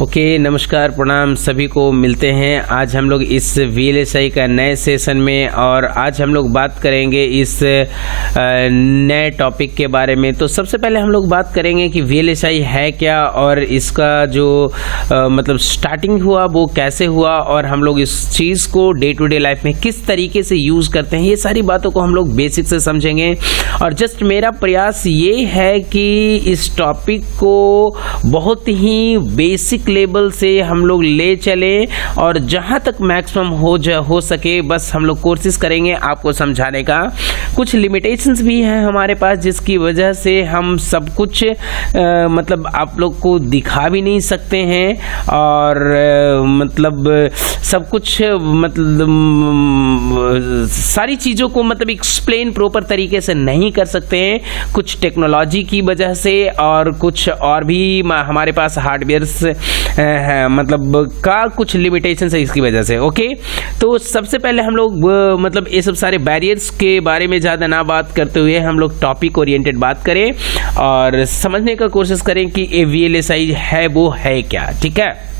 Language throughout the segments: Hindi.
ओके, नमस्कार, प्रणाम सभी को। मिलते हैं आज हम लोग इस VLSI का नए सेशन में, और आज हम लोग बात करेंगे इस नए टॉपिक के बारे में। तो सबसे पहले हम लोग बात करेंगे कि VLSI है क्या, और इसका जो मतलब स्टार्टिंग हुआ वो कैसे हुआ, और हम लोग इस चीज़ को डे टू डे लाइफ में किस तरीके से यूज़ करते हैं, ये सारी बातों को हम लोग बेसिक से समझेंगे। और जस्ट मेरा प्रयास ये है कि इस टॉपिक को बहुत ही बेसिक लेवल से हम लोग ले चलें, और जहाँ तक मैक्सिमम हो सके बस हम लोग कोशिश करेंगे आपको समझाने का। कुछ लिमिटेशंस भी हैं हमारे पास, जिसकी वजह से हम सब कुछ मतलब आप लोग को दिखा भी नहीं सकते हैं, और मतलब सब कुछ मतलब सारी चीज़ों को मतलब एक्सप्लेन प्रॉपर तरीके से नहीं कर सकते हैं, कुछ टेक्नोलॉजी की वजह से, और कुछ और भी हमारे पास हार्डवेयर्स है मतलब का कुछ लिमिटेशंस है इसकी वजह से। ओके, तो सबसे पहले हम लोग मतलब ये सब सारे बैरियर्स के बारे में ज़्यादा ना बात करते हुए हम लोग टॉपिक ओरिएंटेड बात करें और समझने का कोशिश करें कि ये VLSI है वो है क्या। ठीक है,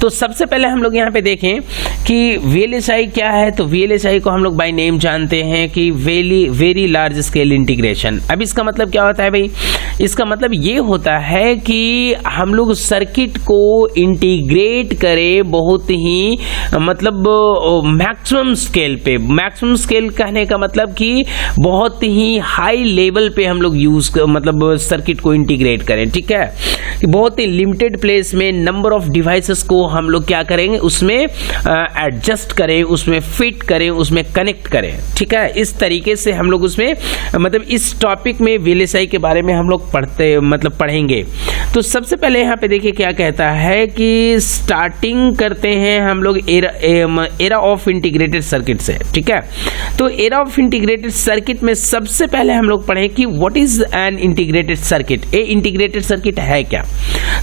तो सबसे पहले हम लोग यहाँ पे देखें कि VLSI क्या है। तो VLSI को हम लोग बाय नेम जानते हैं कि वेरी लार्ज स्केल इंटीग्रेशन। अब इसका मतलब क्या होता है भाई? इसका मतलब ये होता है कि हम लोग सर्किट को इंटीग्रेट करें बहुत ही मतलब मैक्सिमम स्केल पे। मैक्सिमम स्केल कहने का मतलब कि बहुत ही हाई लेवल पे हम लोग यूज़ मतलब सर्किट को इंटीग्रेट करें। ठीक है, बहुत ही लिमिटेड प्लेस में नंबर ऑफ डिवाइसेस को हम लोग क्या करेंगे, उसमें एडजस्ट करें, उसमें फिट करें, उसमें कनेक्ट करें। ठीक है, इस तरीके से हम लोग उसमें मतलब इस टॉपिक में VLSI के बारे में हम लोग पढ़ेंगे। तो सबसे पहले यहाँ पे देखिए क्या कहता है कि स्टार्टिंग करते हैं हम लोग एरा ऑफ इंटीग्रेटेड सर्किट से। ठीक है, तो एरा ऑफ इंटीग्रेटेड सर्किट में सबसे पहले हम लोग पढ़ें कि what is an integrated circuit. ये इंटीग्रेटेड सर्किट है क्या?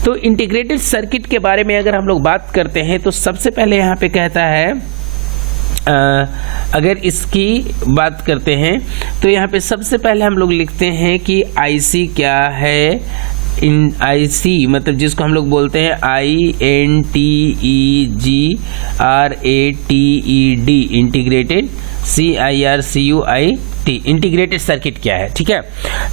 तो इंटीग्रेटेड सर्किट के बारे में अगर हम लोग बात करते हैं तो सबसे पहले यहाँ पे कहता है अगर इसकी बात करते हैं तो यहाँ पे सबसे पहले हम लोग लिखते हैं कि IC क्या है। इन IC मतलब जिसको हम लोग बोलते हैं INTEGRATED integrated CIRCUIT integrated circuit क्या है। ठीक है,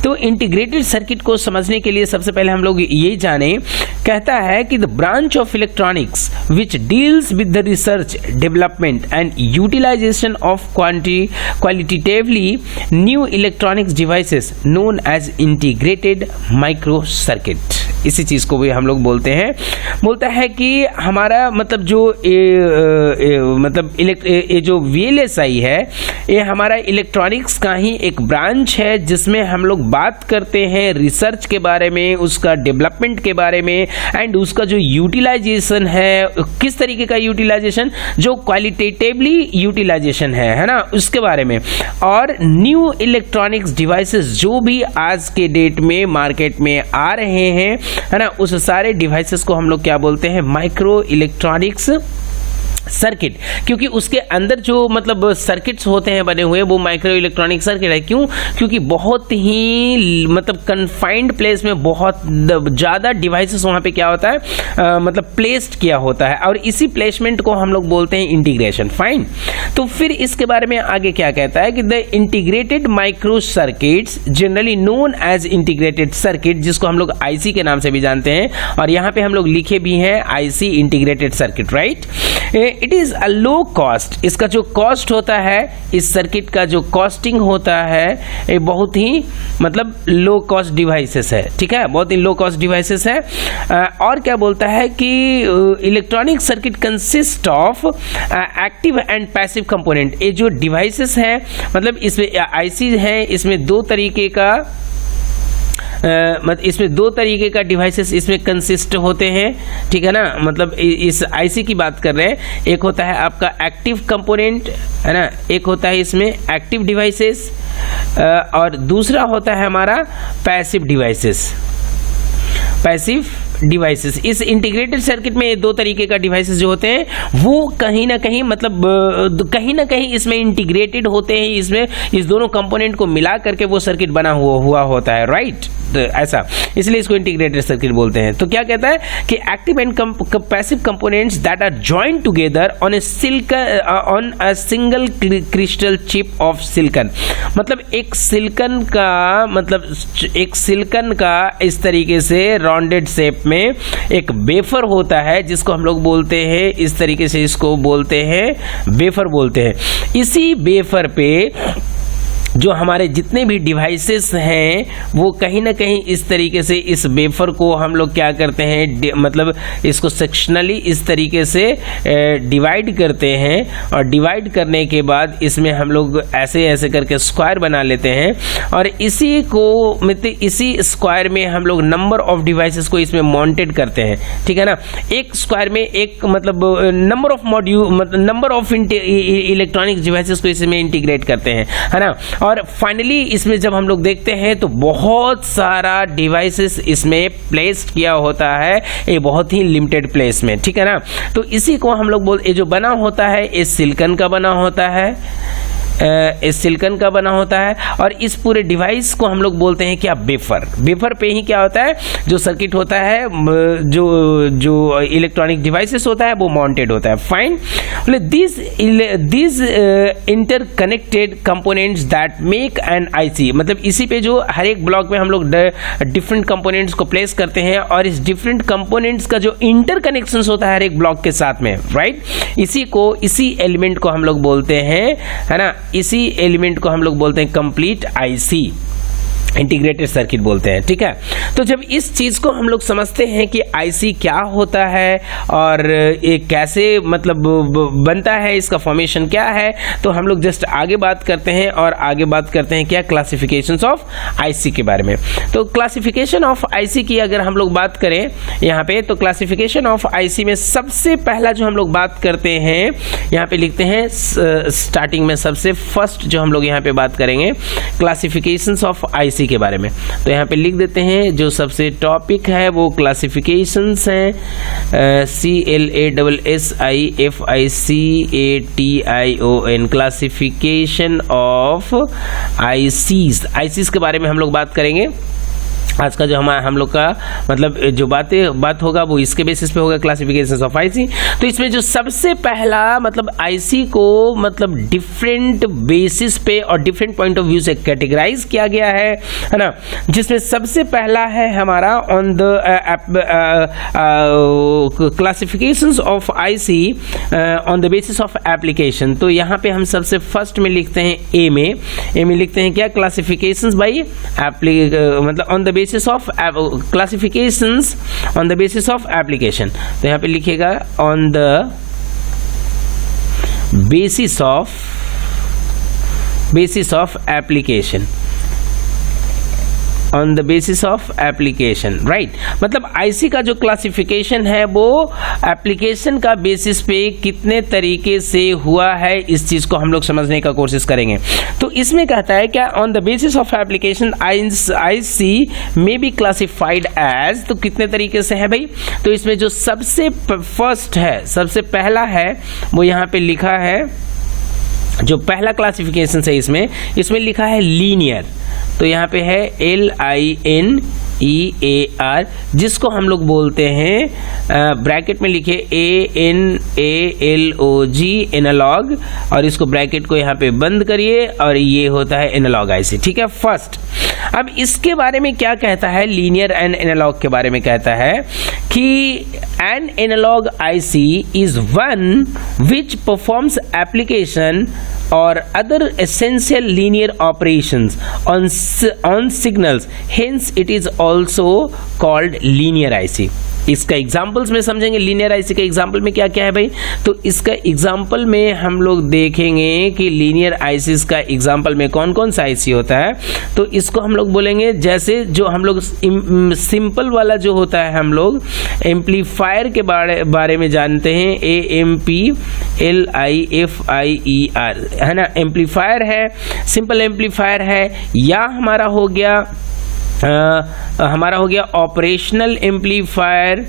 तो इंटीग्रेटेड सर्किट को समझने के लिए सबसे पहले हम लोग ये जाने, कहता है कि the branch of electronics which deals with the research development and utilization of qualitatively new electronics devices known as integrated micro circuit. इसी चीज़ को भी हम लोग बोलता है कि हमारा मतलब जो ये जो VLSI है ये हमारा इलेक्ट्रॉनिक्स का ही एक ब्रांच है, जिसमें हम लोग बात करते हैं रिसर्च के बारे में, उसका डेवलपमेंट के बारे में, एंड उसका जो यूटिलाइजेशन है, किस तरीके का यूटिलाइजेशन, जो क्वालिटेटिवली यूटिलाइजेशन है ना, उसके बारे में। और न्यू इलेक्ट्रॉनिक्स डिवाइसेस जो भी आज के डेट में मार्केट में आ रहे हैं है ना, उस सारे डिवाइसेस को हम लोग क्या बोलते हैं, माइक्रो इलेक्ट्रॉनिक्स सर्किट। क्योंकि उसके अंदर जो मतलब सर्किट्स होते हैं बने हुए वो माइक्रो इलेक्ट्रॉनिक सर्किट है। क्यों? क्योंकि बहुत ही मतलब कन्फाइंड प्लेस में बहुत ज़्यादा डिवाइसेस वहाँ पे क्या होता है मतलब प्लेस्ड किया होता है, और इसी प्लेसमेंट को हम लोग बोलते हैं इंटीग्रेशन। फाइन, तो फिर इसके बारे में आगे क्या कहता है कि the integrated micro circuits generally known as integrated circuit, जिसको हम लोग IC के नाम से भी जानते हैं, और यहाँ पे हम लोग लिखे भी हैं IC integrated circuit. Right, it is a low cost. इसका जो कॉस्ट होता है, इस सर्किट का जो कॉस्टिंग होता है, ये बहुत ही मतलब लो कॉस्ट डिवाइसेस है। ठीक है, बहुत ही लो कॉस्ट डिवाइसेस है। और क्या बोलता है कि electronic circuit consist of active and passive component. ये जो डिवाइसेस है मतलब इसमें IC है, इसमें दो तरीके का डिवाइसेस इसमें कंसिस्ट होते हैं। ठीक है ना, मतलब इस IC की बात कर रहे हैं। एक होता है आपका एक्टिव कंपोनेंट है ना, एक होता है इसमें एक्टिव डिवाइसेस, और दूसरा होता है हमारा पैसिव डिवाइसेस। इस इंटीग्रेटेड सर्किट में ये दो तरीके का डिवाइसेस जो होते हैं वो कहीं ना कहीं मतलब कहीं ना कहीं इसमें इंटीग्रेटेड होते हैं, इसमें इस दोनों कंपोनेंट को मिला करके वो सर्किट बना हुआ होता है। राइट, ऐसा, इसलिए इसको इंटीग्रेटेड सर्किट बोलते हैं। तो क्या कहता है कि active and passive components that are joined together on a single crystal chip of silicon. मतलब एक सिलिकॉन का इस तरीके से राउंडेड शेप में एक वेफर होता है, जिसको हम लोग बोलते हैं इस तरीके से, इसको बोलते हैं वेफर बोलते हैं। इसी वेफर पे जो हमारे जितने भी डिवाइसेस हैं वो कहीं ना कहीं इस तरीके से इस वेफर को हम लोग क्या करते हैं, मतलब इसको सेक्शनली इस तरीके से डिवाइड करते हैं, और डिवाइड करने के बाद इसमें हम लोग ऐसे ऐसे करके स्क्वायर बना लेते हैं, और इसी को मतलब इसी स्क्वायर में हम लोग नंबर ऑफ डिवाइसेस को इसमें माउंटेड करते हैं, ठीक है ना। एक स्क्वायर में एक मतलब नंबर ऑफ मॉड्यूल, मतलब नंबर ऑफ इलेक्ट्रॉनिक डिवाइसेस को इसमें इंटीग्रेट करते हैं, है ना। और फाइनली इसमें जब हम लोग देखते हैं तो बहुत सारा डिवाइसेस इसमें प्लेस किया होता है, ये बहुत ही लिमिटेड प्लेस में, ठीक है ना। तो इसी को हम लोग ये जो बना होता है ये सिलिकॉन का बना होता है, इस सिलिकॉन का बना होता है, और इस पूरे डिवाइस को हम लोग बोलते हैं क्या, वेफर। वेफर पे ही क्या होता है, जो सर्किट होता है, जो इलेक्ट्रॉनिक डिवाइसेस होता है वो माउंटेड होता है। Fine, this interconnected components that make an IC. मतलब इसी पे जो हर एक ब्लॉक में हम लोग डिफरेंट कंपोनेंट्स को प्लेस करते हैं, और इस डिफरेंट कंपोनेंट्स का जो इंटरकनेक्शंस होता है हर एक ब्लॉक के साथ में, राइट, इसी एलिमेंट को हम लोग बोलते हैं, है ना, इसी एलिमेंट को हम लोग बोलते हैं कंप्लीट आईसी, इंटीग्रेटेड सर्किट बोलते हैं, ठीक है। तो जब इस चीज को हम लोग समझते हैं कि आईसी क्या होता है और ये कैसे मतलब बनता है, इसका फॉर्मेशन क्या है, तो हम लोग जस्ट आगे बात करते हैं, और आगे बात करते हैं क्या, क्लासिफिकेशंस ऑफ आईसी के बारे में। तो क्लासिफिकेशन ऑफ आईसी की अगर हम लोग बात करें यहाँ पे, तो क्लासिफिकेशन ऑफ आईसी में सबसे पहला जो हम लोग बात करते हैं, यहाँ पे लिखते हैं स्टार्टिंग में सबसे फर्स्ट जो हम लोग यहाँ पे बात करेंगे क्लासिफिकेशंस ऑफ आईसी के बारे में। तो यहाँ पे लिख देते हैं जो सबसे टॉपिक है वो क्लासिफिकेशंस हैं, CLASSIFICATION, classification of ICs. ICs के बारे में हम लोग बात करेंगे। आज का जो हम लोग का मतलब जो बात होगा वो इसके बेसिस पे होगा, क्लासिफिकेशन ऑफ आईसी। तो इसमें जो सबसे पहला मतलब आईसी को मतलब डिफरेंट बेसिस पे और डिफरेंट पॉइंट ऑफ व्यू से कैटेगराइज किया गया है ना, जिसमें सबसे पहला है हमारा on the classifications of IC on the basis of application. तो यहाँ पे हम सबसे फर्स्ट में लिखते हैं ए में लिखते हैं क्या, क्लासिफिकेशंस बाय मतलब on the basis of classifications on the basis of application। तो यहाँ पे लिखेगा on the basis of application, on the basis of application, right. मतलब आईसी का जो क्लासिफिकेशन है वो एप्लीकेशन का बेसिस पे कितने तरीके से हुआ है, इस चीज को हम लोग समझने का कोशिश करेंगे। तो इसमें कहता है क्या, on the basis of application IC में बी क्लासिफाइड एज, तो कितने तरीके से है भाई, तो इसमें जो सबसे फर्स्ट है, सबसे पहला है वो यहाँ पे लिखा है, जो पहला क्लासिफिकेशन है इसमें लिखा है लीनियर। तो यहाँ पे है LINEAR, जिसको हम लोग बोलते हैं ब्रैकेट में लिखे ANALOG, एनालॉग, और इसको ब्रैकेट को यहाँ पे बंद करिए, और ये होता है एनालॉग आईसी, ठीक है, फर्स्ट। अब इसके बारे में क्या कहता है, लीनियर एंड एनालॉग के बारे में कहता है कि an analog IC is one which performs application or other essential linear operations on signals, hence it is also called linear IC। इसका एग्जाम्पल्स में समझेंगे लीनियर आईसी के एग्जाम्पल में क्या क्या है भाई। तो इसका एग्जाम्पल में हम लोग देखेंगे कि लीनियर आईसीज का एग्जाम्पल में कौन कौन सा आईसी होता है। तो इसको हम लोग बोलेंगे, जैसे जो हम लोग सिंपल वाला जो होता है हम लोग एम्पलीफायर के बारे में जानते हैं, AMPLIFIER, है ना, एम्पलीफायर है, सिंपल एम्पलीफायर है, या हमारा हो गया ऑपरेशनल एम्पलीफायर,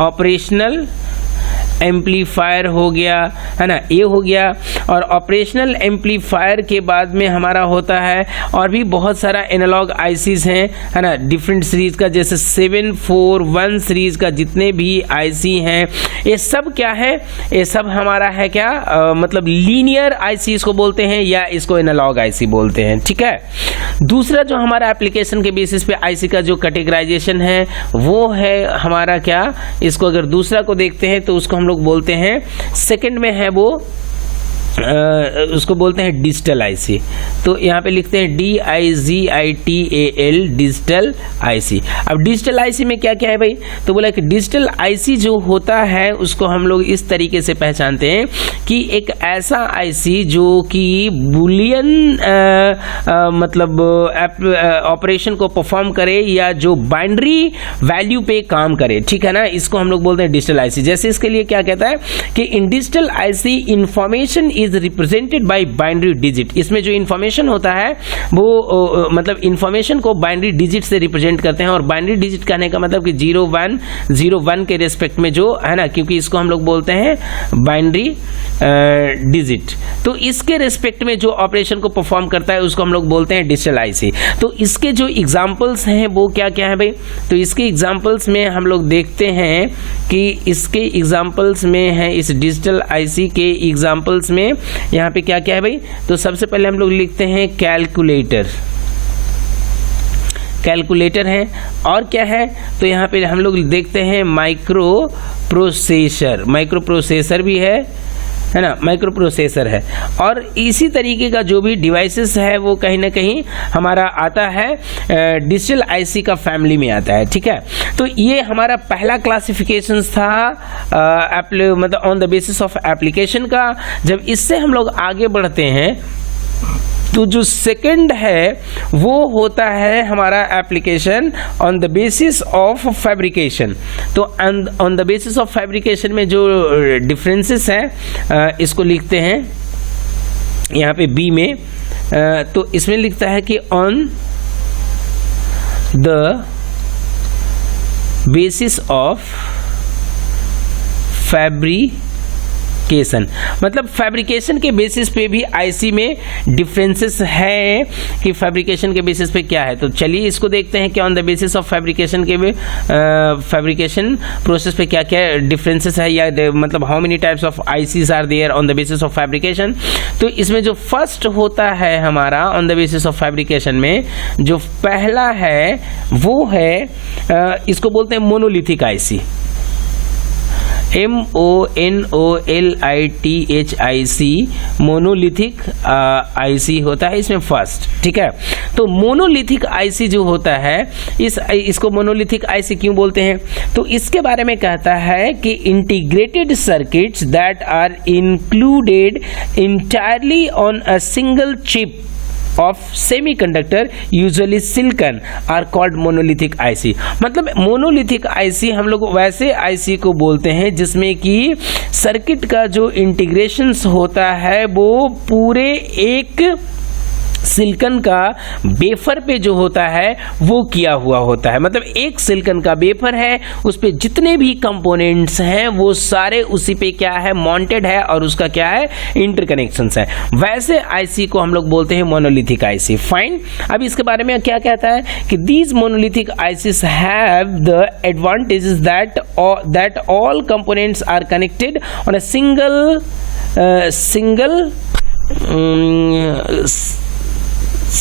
ऑपरेशनल एम्पलीफायर हो गया, है ना, ये हो गया। और ऑपरेशनल एम्पलीफायर के बाद में हमारा होता है और भी बहुत सारा एनालॉग आईसीज हैं, है ना, डिफरेंट सीरीज का, जैसे 741 सीरीज का जितने भी आईसी हैं, ये सब क्या है, ये सब हमारा है क्या, मतलब लीनियर आईसी इसको बोलते हैं या इसको एनालॉग आईसी बोलते हैं। ठीक है। दूसरा जो हमारा एप्लीकेशन के बेसिस पे आईसी का जो कैटेगराइजेशन है वो है हमारा क्या, इसको अगर दूसरा को देखते हैं तो उसको हम लोग बोलते हैं, सेकंड में है वो उसको बोलते हैं डिजिटल आईसी। तो यहाँ पे लिखते हैं DIGITAL डिजिटल आईसी। अब डिजिटल आईसी में क्या क्या है भाई, तो बोला कि डिजिटल आईसी जो होता है उसको हम लोग इस तरीके से पहचानते हैं कि एक ऐसा आईसी जो कि बुलियन मतलब ऑपरेशन को परफॉर्म करे या जो बाइनरी वैल्यू पे काम करे, ठीक है ना, इसको हम लोग बोलते हैं डिजिटल आईसी। जैसे इसके लिए क्या कहता है कि इन digital IC information is represented by binary digit. इसमें जो इंफॉर्मेशन होता है वो मतलब इंफॉर्मेशन को बाइनरी डिजिट से रिप्रेजेंट करते हैं। और बाइनरी डिजिट कहने का मतलब कि 0101 के रेस्पेक्ट में जो है ना, क्योंकि इसको हम लोग बोलते हैं बाइनरी डिजिट, तो इसके रेस्पेक्ट में जो ऑपरेशन को परफॉर्म करता है उसको हम लोग बोलते हैं डिजिटल आईसी। तो इसके जो एग्जांपल्स हैं वो क्या क्या है भाई, तो इसके एग्जांपल्स में हम लोग देखते हैं कि इसके एग्जांपल्स में है, इस डिजिटल आईसी के एग्जांपल्स में यहाँ पे क्या क्या है भाई, तो सबसे पहले हम लोग लिखते हैं कैलकुलेटर है। और क्या है, तो यहाँ पे हम लोग देखते हैं माइक्रो प्रोसेसर भी है ना, माइक्रो प्रोसेसर है। और इसी तरीके का जो भी डिवाइसेस है वो कहीं ना कहीं हमारा आता है डिजिटल आईसी का फैमिली में आता है। ठीक है। तो ये हमारा पहला क्लासिफिकेशन था मतलब on the basis of application का। जब इससे हम लोग आगे बढ़ते हैं तो जो सेकंड है वो होता है हमारा application on the basis of fabrication. तो on the basis of fabrication में जो डिफरेंसेस हैं इसको लिखते हैं यहाँ पे बी में, तो इसमें लिखता है कि on the basis of fabrication, मतलब फैब्रिकेशन के बेसिस पे भी आईसी में डिफरेंसेस है कि फैब्रिकेशन के बेसिस पे क्या है। तो चलिए इसको देखते हैं कि on the basis of fabrication के फैब्रिकेशन प्रोसेस पे क्या क्या डिफरेंसेस है, या मतलब how many types of ICs are there on the basis of fabrication. तो इसमें जो फर्स्ट होता है हमारा on the basis of fabrication में जो पहला है वो है इसको बोलते हैं monolithic IC, MONOLITHIC, monolithic IC होता है इसमें फर्स्ट। ठीक है। तो मोनोलिथिक आईसी जो होता है इसको मोनोलिथिक आईसी क्यों बोलते हैं, तो इसके बारे में कहता है कि integrated circuits that are included entirely on a single chip of semiconductor usually silicon are called monolithic IC। मतलब मोनोलिथिक आईसी हम लोग वैसे आईसी को बोलते हैं जिसमें कि सर्किट का जो इंटीग्रेशंस होता है वो पूरे एक सिलिकॉन का वेफर पे जो होता है वो किया हुआ होता है। मतलब एक सिलिकॉन का वेफर है, उस पे जितने भी कंपोनेंट्स हैं वो सारे उसी पे क्या है माउंटेड है और उसका क्या है इंटरकनेक्शंस है। वैसे आईसी को हम लोग बोलते हैं मोनोलिथिक आईसी। फाइन। अब इसके बारे में क्या कहता है कि these monolithic ICs have the advantages that all components are connected on a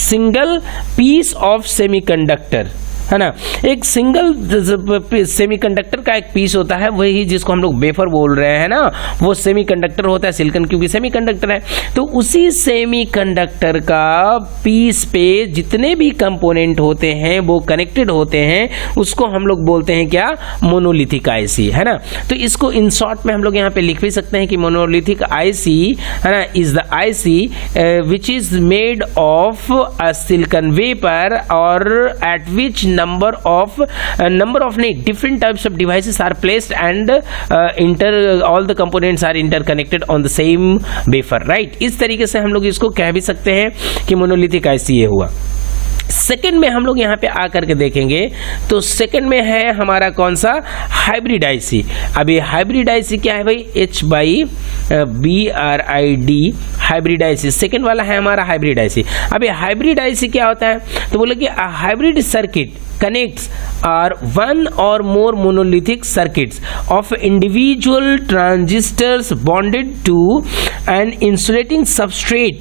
single piece of semiconductor, है ना। एक सिंगल सेमीकंडक्टर का एक पीस होता है, वही जिसको हम लोग वेफर बोल रहे हैं ना, वो सेमीकंडक्टर होता है, सिलिकॉन क्योंकि सेमीकंडक्टर है। तो उसी सेमीकंडक्टर का पीस पे जितने भी कंपोनेंट होते हैं वो कनेक्टेड होते हैं, उसको हम लोग बोलते हैं क्या, मोनोलिथिक आईसी, है ना। तो इसको इन शॉर्ट में हम लोग यहाँ पे लिख भी सकते हैं कि मोनोलिथिक आईसी, है ना, is the IC which is made of a silicon wafer और at which number of different types of devices are placed and all the components are interconnected on the same wafer, right। इस तरीके से हम लोग इसको कह भी सकते हैं कि मोनोलिथिक आईसी ये हुआ। सेकंड में हम लोग यहाँ पे आकर के देखेंगे तो सेकंड में है हमारा कौन सा, हाइब्रिड आईसी। अब ये हाइब्रिड आईसी क्या है भाई, HBRID हाइब्रिड आईसी, सेकंड वाला है हमारा हाइब्रिड आईसी। अब ये हाइब्रिड आईसी क्या होता है, तो बोले कि hybrid circuit connects are one or more monolithic circuits of individual transistors bonded to an insulating substrate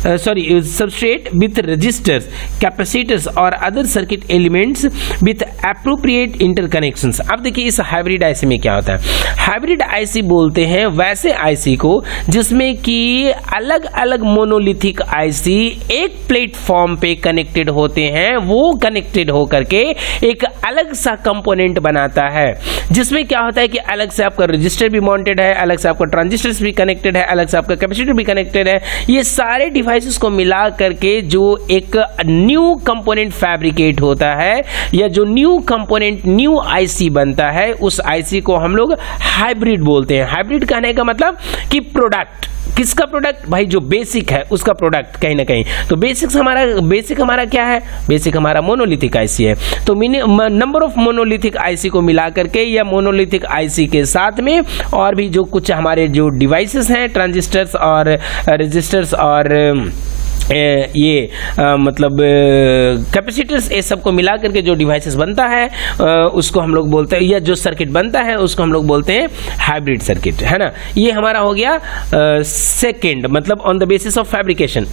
substrate with resistors, capacitors और other circuit elements with appropriate interconnections। अब देखिए इस हाइब्रिड आईसी में क्या होता है, हाइब्रिड आईसी बोलते हैं वैसे आईसी को जिसमें कि अलग अलग मोनोलिथिक आईसी एक प्लेटफॉर्म पे कनेक्टेड होते हैं, वो कनेक्टेड होकर के एक अलग सा कंपोनेंट बनाता है, जिसमें क्या होता है कि अलग से आपका रजिस्टर भी माउंटेड है, अलग से आपका ट्रांजिस्टर्स भी कनेक्टेड है, अलग से आपका कैपेसिटर भी कनेक्टेड है। ये सारे डिवाइसेस को मिला करके जो एक न्यू कंपोनेंट फैब्रिकेट होता है या जो न्यू कंपोनेंट न्यू आईसी बनता है, उस आईसी को हम लोग हाइब्रिड बोलते हैं। हाइब्रिड कहने का मतलब कि प्रोडक्ट, किसका प्रोडक्ट भाई, जो बेसिक है उसका प्रोडक्ट कहीं ना कहीं। तो बेसिक हमारा क्या है, बेसिक हमारा मोनोलिथिक आईसी है। तो नंबर ऑफ मोनोलिथिक आईसी को मिला करके या मोनोलिथिक आईसी के साथ में और भी जो कुछ हमारे जो डिवाइसेस हैं, ट्रांजिस्टर्स और रेजिस्टर्स और मतलब कैपेसिटर्स, ये सब को मिला करके जो डिवाइसेस बनता है उसको हम लोग बोलते हैं, या जो सर्किट बनता है उसको हम लोग बोलते हैं हाइब्रिड सर्किट, है ना। ये हमारा हो गया सेकंड, मतलब on the basis of fabrication.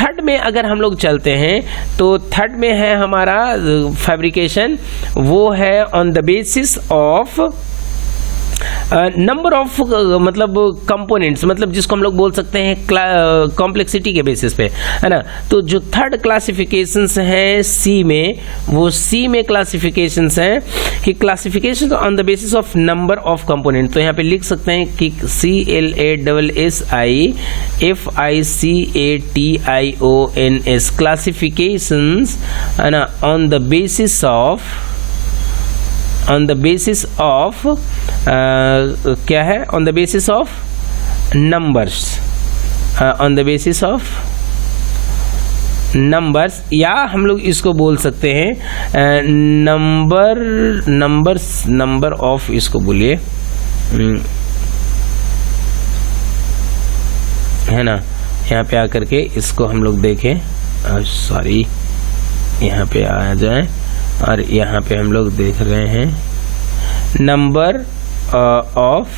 Third में अगर हम लोग चलते हैं तो थर्ड में है हमारा फैब्रिकेशन, वो है on the basis of number of मतलब कंपोनेंट्स, मतलब जिसको हम लोग बोल सकते हैं कॉम्प्लेक्सिटी के बेसिस पे, है ना। तो जो थर्ड क्लासिफिकेशंस हैं सी में, वो सी में क्लासिफिकेशंस हैं कि classification on the basis of number of component. तो यहाँ पे लिख सकते हैं कि CLASSIFICATIONS क्लासिफिकेशंस, है ना, ऑन द बेसिस ऑफ क्या है, on the basis of numbers, on the basis of numbers, या हम लोग इसको बोल सकते हैं नंबर ऑफ, इसको बोलिए, है ना। यहाँ पे आकर के इसको हम लोग देखें, सॉरी यहाँ पे आ जाए, और यहाँ पे हम लोग देख रहे हैं number of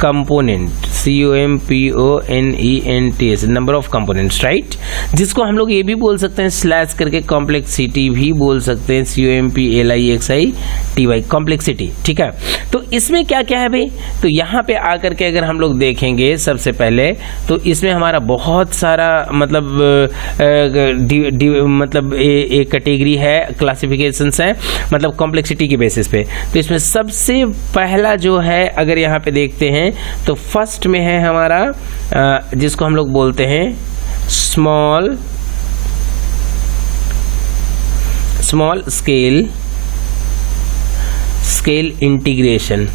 component, COMPONENTS, number of components, right, जिसको हम लोग ये भी बोल सकते हैं स्लैश करके कॉम्प्लेक्सिटी भी बोल सकते हैं, COMPLEXITY कॉम्प्लेक्सिटी, ठीक है। तो इसमें क्या क्या है भाई, तो यहाँ पे आकर के अगर हम लोग देखेंगे सबसे पहले, तो इसमें हमारा बहुत सारा मतलब एक कैटेगरी है, क्लासिफिकेशंस है, मतलब कॉम्प्लेक्सिटी के बेसिस पे। तो इसमें सबसे पहला जो है अगर यहाँ पे देखते हैं तो फर्स्ट में है हमारा जिसको हम लोग बोलते हैं small scale integration,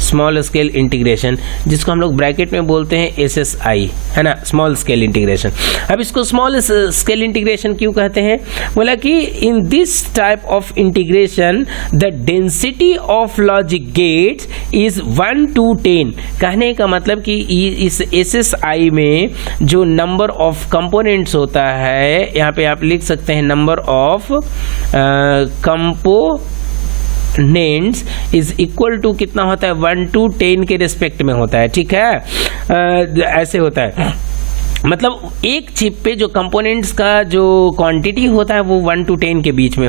small scale integration, जिसको हम लोग ब्रैकेट में बोलते हैं SSI, है ना, स्मॉल स्केल इंटीग्रेशन। अब इसको स्मॉल स्केल इंटीग्रेशन क्यों कहते हैं, बोला कि in this type of integration the density of logic gets is 1 to 10। कहने का मतलब कि इस SSI में जो नंबर ऑफ कंपोनेंट्स होता है, यहाँ पे आप लिख सकते हैं number of components is equal to कितना होता है, 1 to 10 के रिस्पेक्ट में होता है, ठीक है। ऐसे होता है, मतलब एक चिप पे जो कंपोनेंट्स का जो क्वांटिटी होता है वो 1 to 10 के बीच में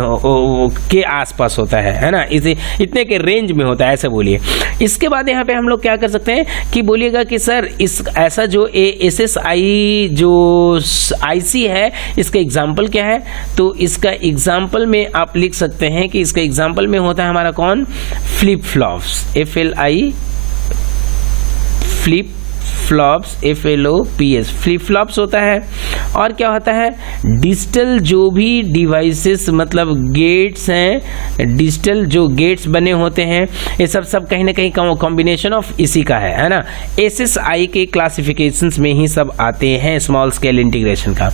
के आसपास होता है ना, इसे इतने के रेंज में होता है, ऐसा बोलिए। इसके बाद यहाँ पे हम लोग क्या कर सकते हैं कि बोलिएगा कि सर इस ऐसा जो SSI जो IC है, इसका एग्जाम्पल क्या है, तो इसका एग्जाम्पल में आप लिख सकते हैं कि इसका एग्जाम्पल में होता है हमारा कौन, flip flops, FLI flip flops, FLOPS, flip flops होता है। और क्या होता है, डिजिटल जो भी डिवाइसेस मतलब गेट्स हैं, डिजिटल जो गेट्स बने होते हैं, ये सब कहीं ना कहीं कॉम्बिनेशन ऑफ इसी का है ना। SSI के क्लासिफिकेशंस में ही सब आते हैं स्मॉल स्केल इंटीग्रेशन का।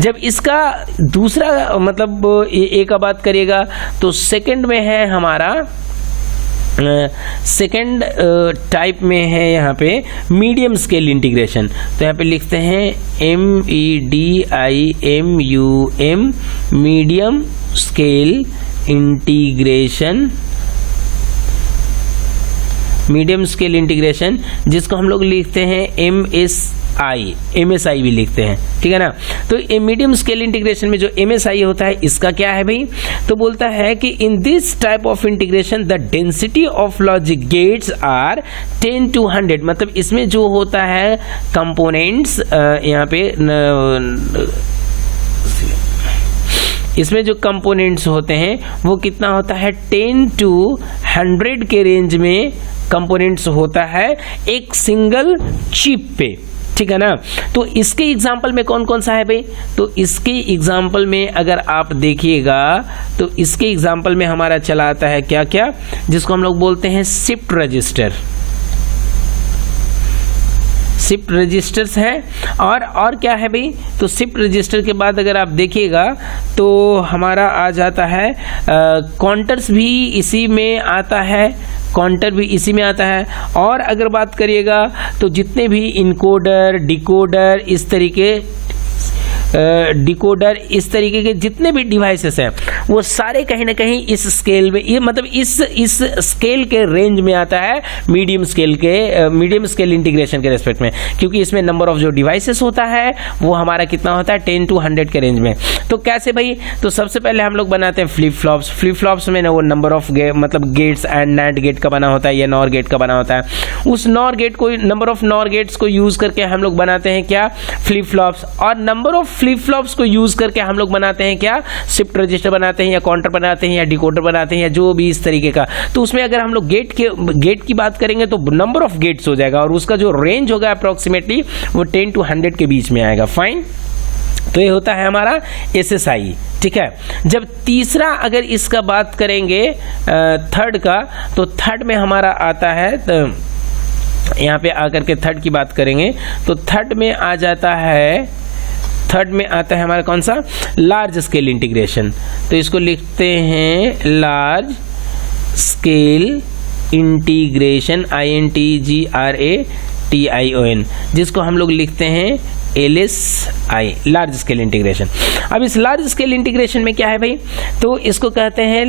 जब इसका दूसरा मतलब एक बात करिएगा तो सेकंड में है हमारा, सेकेंड टाइप में है यहाँ पे मीडियम स्केल इंटीग्रेशन। तो यहाँ पे लिखते हैं MEDIMUM, medium scale integration, medium scale integration जिसको हम लोग लिखते हैं MSI भी लिखते हैं, ठीक है ना। तो मीडियम स्केल इंटीग्रेशन में जो MSI होता है इसका क्या है भाई, तो बोलता है कि in this type of integration the density of logic gates are 10 to 100, मतलब इसमें जो होता है कंपोनेंट्स यहाँ पे इसमें जो कंपोनेंट्स होते हैं वो कितना होता है 10 to 100 के रेंज में कंपोनेंट्स होता है एक सिंगल चिप पे, ठीक है ना। तो इसके एग्जाम्पल में कौन कौन सा है भाई, तो इसके एग्जाम्पल में अगर आप देखिएगा तो इसके एग्जाम्पल में हमारा चला आता है क्या क्या, जिसको हम लोग बोलते हैं शिफ्ट रजिस्टर, शिफ्ट रजिस्टर्स हैं। और क्या है भाई, तो शिफ्ट रजिस्टर के बाद अगर आप देखिएगा तो हमारा आ जाता है काउंटर्स भी इसी में आता है, काउंटर भी इसी में आता है। और अगर बात करिएगा तो जितने भी इनकोडर, डिकोडर, इस तरीके डिकोडर, इस तरीके के जितने भी डिवाइसेस हैं वो सारे कहीं ना कहीं इस स्केल में, ये मतलब इस स्केल के रेंज में आता है मीडियम स्केल इंटीग्रेशन के रेस्पेक्ट में, क्योंकि इसमें नंबर ऑफ जो डिवाइसेस होता है वो हमारा कितना होता है 10 to 100 के रेंज में। तो कैसे भाई, तो सबसे पहले हम लोग बनाते हैं फ्लिप फ्लॉप्स। फ्लिप फ्लॉप्स में ना वो नंबर ऑफ मतलब गेट्स एंड नैंड गेट का बना होता है या नॉर गेट का बना होता है। उस नॉर गेट को, नंबर ऑफ नॉर गेट्स को यूज करके हम लोग बनाते हैं क्या, फ्लिप फ्लॉप्स। और नंबर ऑफ फ्लिप फ्लॉप्स को यूज करके हम लोग बनाते हैं क्या, शिफ्ट रजिस्टर बनाते हैं या काउंटर बनाते हैं या डिकोडर बनाते हैं या जो भी इस तरीके का। तो उसमें अगर हम लोग गेट की बात करेंगे तो नंबर ऑफ गेट्स हो जाएगा और उसका जो रेंज होगा अप्रोक्सीमेटली वो 10 to 100 के बीच में आएगा। फाइन, तो ये होता है हमारा SSI, ठीक है। जब तीसरा अगर इसका बात करेंगे थर्ड का, तो थर्ड में हमारा आता है, तो यहाँ पे आकर के थर्ड की बात करेंगे तो थर्ड में आ जाता है, थर्ड में आता है हमारा कौन सा, लार्ज स्केल इंटीग्रेशन। तो इसको लिखते हैं लार्ज स्केल इंटीग्रेशन, INTGRATION, जिसको हम लोग लिखते हैं LSI, लार्ज स्केल इंटीग्रेशन। अब इस लार्ज स्केल इंटीग्रेशन में क्या है भाई, तो इसको कहते हैं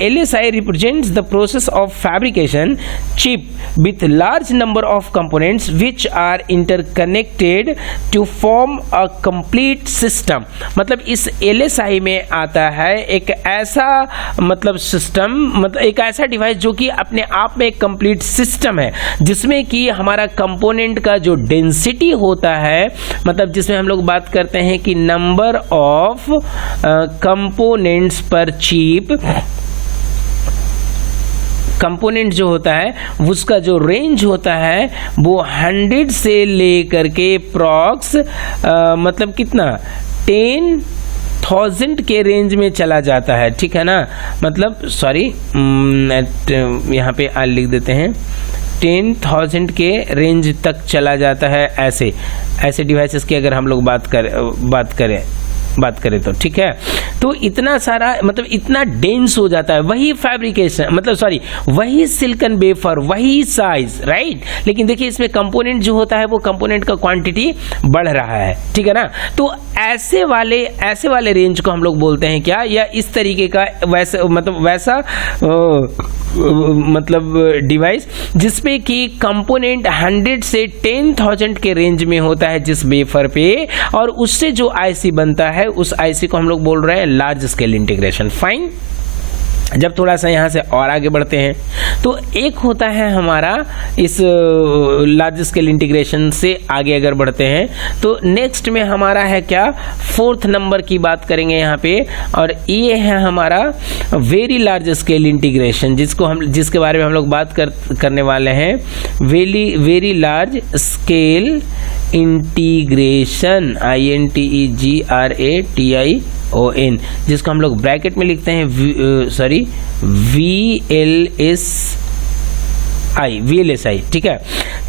LSI represents the process of fabrication chip with large number of components which are interconnected to form a complete system। मतलब इस LSI में आता है एक ऐसा मतलब सिस्टम, मतलब एक ऐसा डिवाइस जो कि अपने आप में एक कंप्लीट सिस्टम है, जिसमें कि हमारा कंपोनेंट का जो डेंसिटी होता है, मतलब जिसमें हम लोग बात करते हैं कि नंबर ऑफ कंपोनेंट्स पर चिप, कंपोनेंट जो होता है उसका जो रेंज होता है वो 100 से लेकर के प्रॉक्स मतलब कितना 10,000 के रेंज में चला जाता है, ठीक है ना। मतलब सॉरी, यहाँ पे लिख देते हैं 10,000 के रेंज तक चला जाता है। ऐसे डिवाइसेस की अगर हम लोग बात करें तो ठीक है। तो इतना सारा मतलब इतना डेंस हो जाता है, वही फैब्रिकेशन मतलब सॉरी वही सिलिकॉन वेफर, वही साइज, राइट। लेकिन देखिए इसमें कंपोनेंट जो होता है वो कंपोनेंट का क्वांटिटी बढ़ रहा है, ठीक है ना। तो ऐसे वाले रेंज को हम लोग बोलते हैं क्या, या इस तरीके का वैसा डिवाइस जिसमें कि कंपोनेंट 100 से 10,000 के रेंज में होता है जिस वेफर पे, और उससे जो आईसी बनता है उस आईसी को हम लोग बोल रहे हैं लार्ज स्केल इंटीग्रेशन। फाइन, जब थोड़ा सा यहाँ से और आगे बढ़ते हैं तो एक होता है हमारा इस लार्ज स्केल इंटीग्रेशन से आगे अगर बढ़ते हैं तो नेक्स्ट में हमारा है क्या, 4th नंबर की बात करेंगे यहाँ पे, और ये है हमारा वेरी लार्ज स्केल इंटीग्रेशन, जिसके बारे में हम लोग बात करने वाले हैं, very large scale integration, INTEGRATION, जिसको हम लोग ब्रैकेट में लिखते हैं VLSI, ठीक है।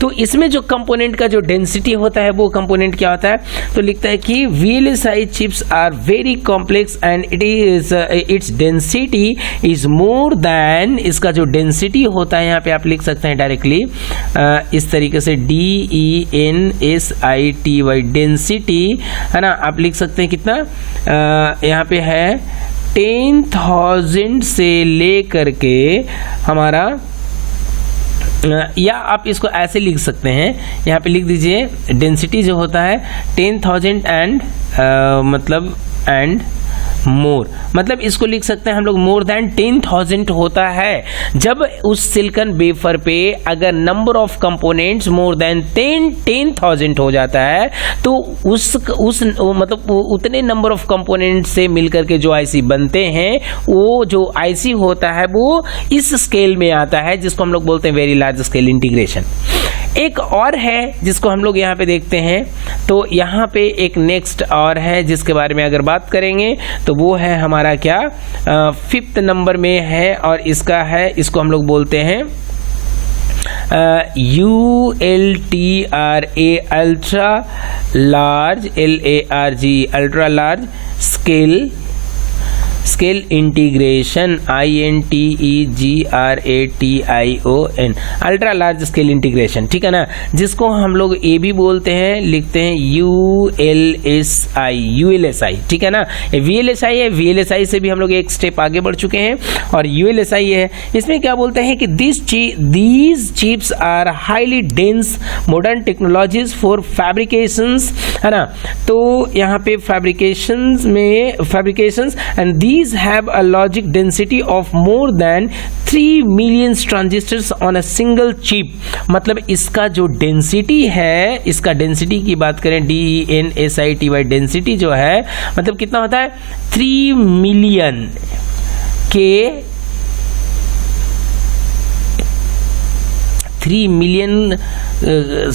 तो इसमें जो कंपोनेंट का जो डेंसिटी होता है वो कंपोनेंट क्या होता है, तो लिखता है कि VLSI chips are very complex and its density is more than, इसका जो डेंसिटी होता है यहाँ पे आप लिख सकते हैं डायरेक्टली इस तरीके से DENSITY, डेंसिटी है ना, आप लिख सकते हैं कितना यहाँ पे है 10,000 से लेकर के हमारा, या आप इसको ऐसे लिख सकते हैं, यहाँ पे लिख दीजिए डेंसिटी जो होता है 10,000 एंड मोर, मतलब इसको लिख सकते हैं हम लोग मोर देन 10,000 होता है। जब उस सिलिकॉन वेफर पे अगर number of components more than 10,000 हो जाता है तो उस मतलब उतने नंबर ऑफ कंपोनेंट से मिलकर के जो आईसी बनते हैं वो जो आईसी होता है वो इस स्केल में आता है, जिसको हम लोग बोलते हैं वेरी लार्ज स्केल इंटीग्रेशन। एक और है जिसको हम लोग यहाँ पे देखते हैं, तो यहाँ पे एक नेक्स्ट और है जिसके बारे में अगर बात करेंगे तो वो है हमारा क्या, 5th नंबर में है, और इसका है, इसको हम लोग बोलते हैं ULTRA, ultra large, LARG, ultra large scale integration, INTEGRATION, ultra large scale integration, ठीक है ना, जिसको हम लोग ये भी बोलते हैं, लिखते हैं ULSI, ठीक है ना। VLSI है, VLSI से भी हम लोग एक स्टेप आगे बढ़ चुके हैं, और ULSI है, इसमें क्या बोलते हैं कि these chips are highly dense modern technologies for fabrications, है ना, तो यहाँ पे fabrications and these have a logic density of more than 3 million transistors on a single chip, मतलब इसका जो डेंसिटी है, इसका डेंसिटी की बात करें DENSITY, डेंसिटी जो है मतलब कितना होता है 3 मिलियन के 3 मिलियन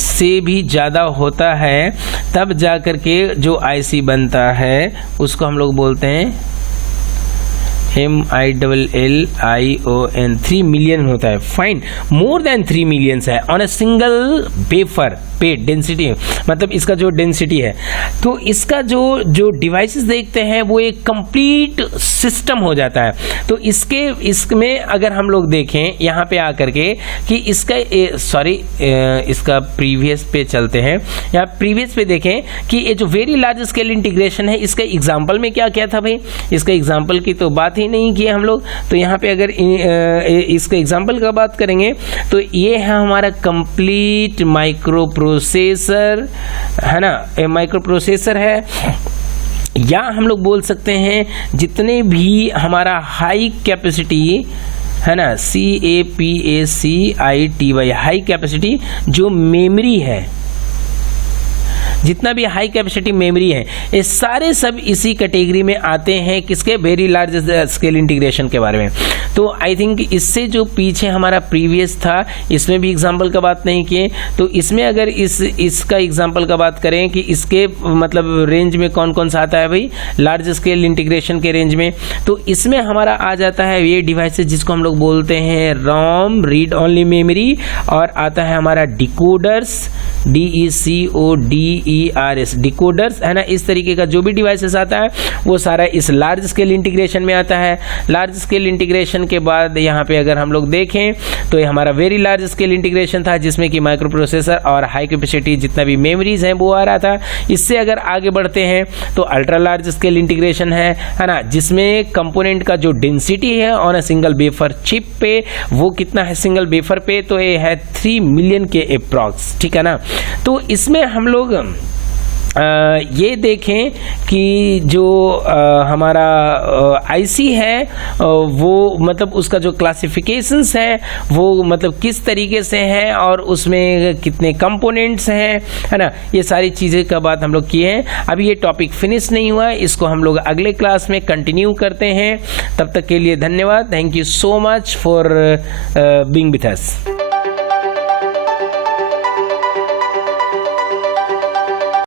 से भी ज़्यादा होता है, तब जा कर के जो आईसी बनता है उसको हम लोग बोलते हैं MILLION, 3 मिलियन होता है, फाइन, मोर देन 3 मिलियंस है ऑन अ सिंगल वेफर पे डेंसिटी, मतलब इसका जो डेंसिटी है, तो इसका जो डिवाइसेस देखते हैं वो एक कंप्लीट सिस्टम हो जाता है। तो इसमें अगर हम लोग देखें यहाँ पे आकर के कि इसका इसका प्रीवियस पे चलते हैं, यहाँ प्रीवियस पे देखें कि ये जो वेरी लार्ज स्केल इंटीग्रेशन है, इसका एग्जाम्पल में क्या क्या था भाई, इसका एग्जाम्पल की तो बात ही नहीं की हम लोग। तो यहाँ पे अगर इसके एग्जाम्पल का बात करेंगे तो ये है हमारा कंप्लीट माइक्रो प्रोसेसर, है ना, माइक्रो प्रोसेसर है, या हम लोग बोल सकते हैं जितने भी हमारा हाई कैपेसिटी, है ना, CAPACITY, हाई कैपेसिटी जो मेमोरी है, जितना भी हाई कैपेसिटी मेमोरी है, ये सारे सब इसी कैटेगरी में आते हैं, किसके, वेरी लार्ज स्केल इंटीग्रेशन के बारे में। तो आई थिंक इससे जो पीछे हमारा प्रीवियस था इसमें भी एग्जांपल का बात नहीं किए, तो इसमें अगर इसका एग्जांपल का बात करें कि इसके मतलब रेंज में कौन कौन सा आता है भाई, लार्ज स्केल इंटीग्रेशन के रेंज में, तो इसमें हमारा आ जाता है ये डिवाइसेस जिसको हम लोग बोलते हैं रोम, रीड ओनली मेमोरी, और आता है हमारा डिकोडर्स, DECODERS, डिकोडर्स, है ना। इस तरीके का जो भी डिवाइसेस आता है वो सारा इस लार्ज स्केल इंटीग्रेशन में आता है। लार्ज स्केल इंटीग्रेशन के बाद यहाँ पे अगर हम लोग देखें तो ये हमारा वेरी लार्ज स्केल इंटीग्रेशन था, जिसमें कि माइक्रो प्रोसेसर और हाई कैपेसिटी जितना भी मेमोरीज हैं वो आ रहा था। इससे अगर आगे बढ़ते हैं तो अल्ट्रा लार्ज स्केल इंटीग्रेशन है ना, जिसमें कंपोनेंट का जो डेंसिटी है on a single wafer chip पे वो कितना है सिंगल वेफर पे, तो ये है 3 मिलियन के अप्रॉक्स, ठीक है ना। तो इसमें हम लोग ये देखें कि जो हमारा आईसी है वो मतलब उसका जो क्लासिफिकेशंस है वो मतलब किस तरीके से है और उसमें कितने कंपोनेंट्स हैं, है ना, ये सारी चीज़ें का बात हम लोग किए हैं। अभी ये टॉपिक फिनिश नहीं हुआ है, इसको हम लोग अगले क्लास में कंटिन्यू करते हैं। तब तक के लिए धन्यवाद। Thank you so much for being with us.